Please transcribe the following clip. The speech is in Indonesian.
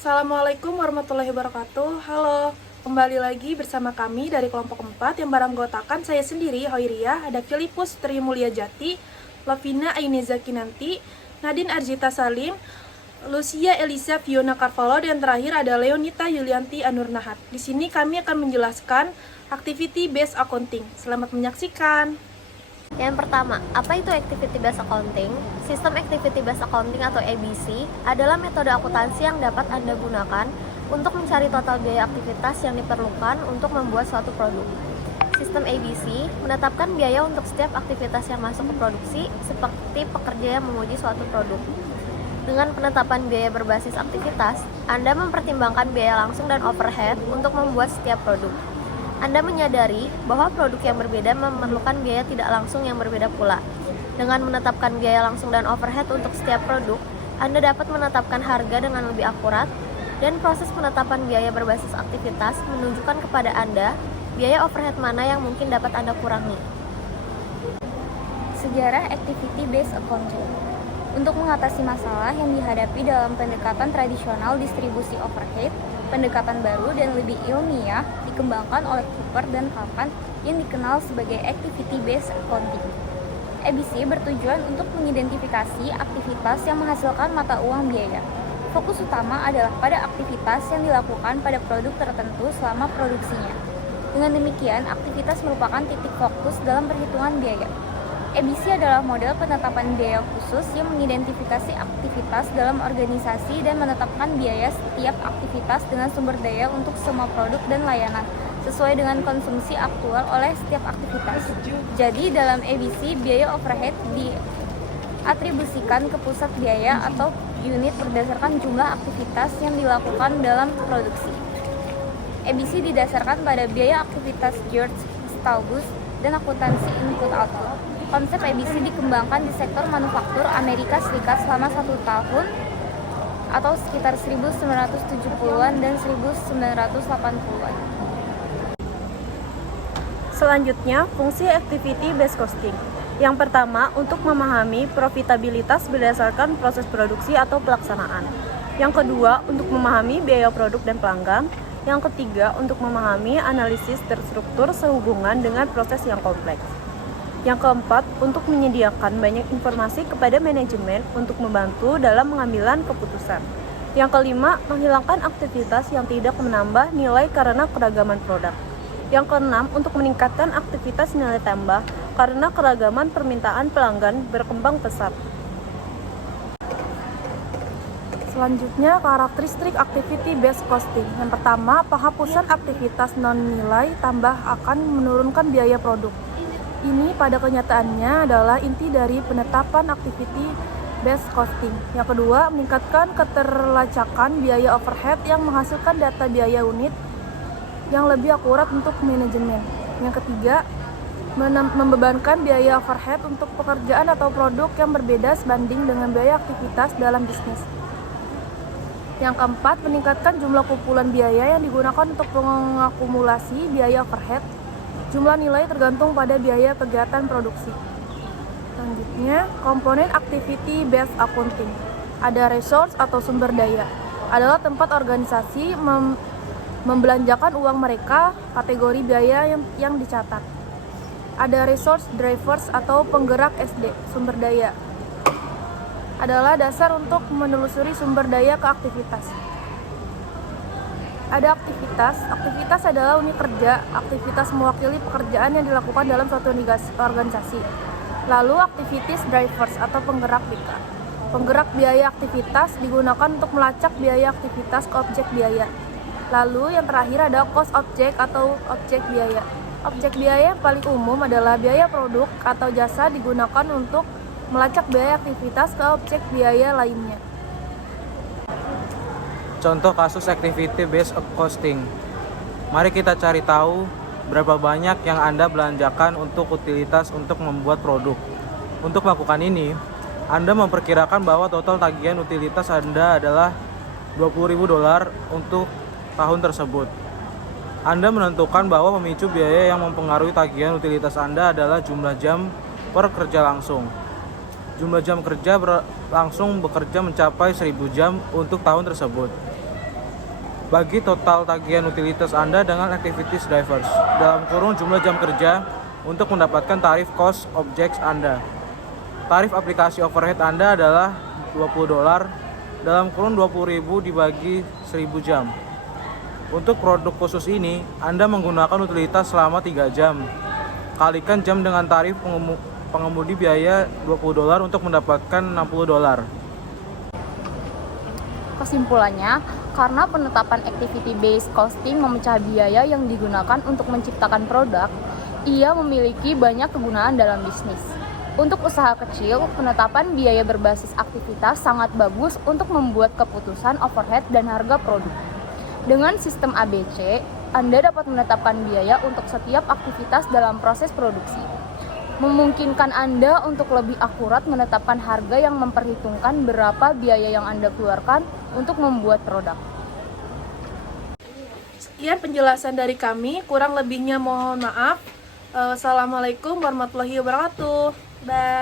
Assalamualaikum warahmatullahi wabarakatuh. Halo, kembali lagi bersama kami dari kelompok 4 yang beranggotakan saya sendiri, Hoiriah, ada Filipus Trimulya Jati, Lavina Aineza Kinanti, Nadine Arjita Salim, Lucia Elisa Fiona Carvalho, dan terakhir ada Leonita Yulianti Anurnahat. Di sini kami akan menjelaskan Activity Based Accounting. Selamat menyaksikan. Yang pertama, apa itu Activity Based Accounting? Sistem Activity Based Accounting atau ABC adalah metode akuntansi yang dapat Anda gunakan untuk mencari total biaya aktivitas yang diperlukan untuk membuat suatu produk. Sistem ABC menetapkan biaya untuk setiap aktivitas yang masuk ke produksi, seperti pekerja yang menguji suatu produk. Dengan penetapan biaya berbasis aktivitas, Anda mempertimbangkan biaya langsung dan overhead untuk membuat setiap produk. Anda menyadari bahwa produk yang berbeda memerlukan biaya tidak langsung yang berbeda pula. Dengan menetapkan biaya langsung dan overhead untuk setiap produk, Anda dapat menetapkan harga dengan lebih akurat, dan proses penetapan biaya berbasis aktivitas menunjukkan kepada Anda biaya overhead mana yang mungkin dapat Anda kurangi. Sejarah Activity Based Accounting. Untuk mengatasi masalah yang dihadapi dalam pendekatan tradisional distribusi overhead, pendekatan baru dan lebih ilmiah dikembangkan oleh Cooper dan kawan yang dikenal sebagai Activity Based Accounting. ABC bertujuan untuk mengidentifikasi aktivitas yang menghasilkan mata uang biaya. Fokus utama adalah pada aktivitas yang dilakukan pada produk tertentu selama produksinya. Dengan demikian, aktivitas merupakan titik fokus dalam perhitungan biaya. ABC adalah model penetapan biaya khusus yang mengidentifikasi aktivitas dalam organisasi dan menetapkan biaya setiap aktivitas dengan sumber daya untuk semua produk dan layanan sesuai dengan konsumsi aktual oleh setiap aktivitas. Jadi dalam ABC, biaya overhead diatribusikan ke pusat biaya atau unit berdasarkan jumlah aktivitas yang dilakukan dalam produksi. ABC didasarkan pada biaya aktivitas George Staubus dan akuntansi input-output. Konsep ABC dikembangkan di sektor manufaktur Amerika Serikat selama 1 tahun atau sekitar 1970-an dan 1980-an. Selanjutnya, fungsi Activity Based Costing. Yang pertama, untuk memahami profitabilitas berdasarkan proses produksi atau pelaksanaan. Yang kedua, untuk memahami biaya produk dan pelanggan. Yang ketiga, untuk memahami analisis terstruktur sehubungan dengan proses yang kompleks. Yang keempat, untuk menyediakan banyak informasi kepada manajemen untuk membantu dalam pengambilan keputusan. Yang kelima, menghilangkan aktivitas yang tidak menambah nilai karena keragaman produk. Yang keenam, untuk meningkatkan aktivitas nilai tambah karena keragaman permintaan pelanggan berkembang pesat. Selanjutnya, karakteristik Activity Based Costing. Yang pertama, penghapusan aktivitas non-nilai tambah akan menurunkan biaya produk. Ini pada kenyataannya adalah inti dari penetapan Activity Based Costing. Yang kedua, meningkatkan keterlacakan biaya overhead yang menghasilkan data biaya unit yang lebih akurat untuk manajemen. Yang ketiga, membebankan biaya overhead untuk pekerjaan atau produk yang berbeda sebanding dengan biaya aktivitas dalam bisnis. Yang keempat, meningkatkan jumlah kumpulan biaya yang digunakan untuk mengakumulasi biaya overhead. Jumlah nilai tergantung pada biaya kegiatan produksi. Selanjutnya, komponen Activity Based Accounting. Ada resource atau sumber daya. Adalah tempat organisasi membelanjakan uang mereka, kategori biaya yang dicatat. Ada resource drivers atau penggerak SD, sumber daya. Adalah dasar untuk menelusuri sumber daya ke aktivitas. Ada aktivitas adalah unit kerja, aktivitas mewakili pekerjaan yang dilakukan dalam suatu organisasi. Lalu activities drivers atau penggerak BK. Penggerak biaya aktivitas digunakan untuk melacak biaya aktivitas ke objek biaya. Lalu yang terakhir ada cost object atau objek biaya. Objek biaya yang paling umum adalah biaya produk atau jasa digunakan untuk melacak biaya aktivitas ke objek biaya lainnya. Contoh kasus Activity Based Costing. Mari kita cari tahu berapa banyak yang Anda belanjakan untuk utilitas untuk membuat produk. Untuk melakukan ini, Anda memperkirakan bahwa total tagihan utilitas Anda adalah $20.000 untuk tahun tersebut. Anda menentukan bahwa pemicu biaya yang mempengaruhi tagihan utilitas Anda adalah jumlah jam per kerja langsung. Jumlah jam kerja langsung bekerja mencapai 1.000 jam untuk tahun tersebut. Bagi total tagihan utilitas Anda dengan activities drivers dalam kurung jumlah jam kerja untuk mendapatkan tarif cost objects Anda. Tarif aplikasi overhead Anda adalah $20 dalam kurung 20.000 dibagi 1.000 jam. Untuk produk khusus ini, Anda menggunakan utilitas selama 3 jam. Kalikan jam dengan tarif pengemudi biaya $20 untuk mendapatkan $60. Kesimpulannya, karena penetapan activity based costing memecah biaya yang digunakan untuk menciptakan produk, ia memiliki banyak kegunaan dalam bisnis. Untuk usaha kecil, penetapan biaya berbasis aktivitas sangat bagus untuk membuat keputusan overhead dan harga produk. Dengan sistem ABC, Anda dapat menetapkan biaya untuk setiap aktivitas dalam proses produksi. Memungkinkan Anda untuk lebih akurat menetapkan harga yang memperhitungkan berapa biaya yang Anda keluarkan untuk membuat produk. Sekian penjelasan dari kami, kurang lebihnya mohon maaf. Assalamualaikum warahmatullahi wabarakatuh. Bye.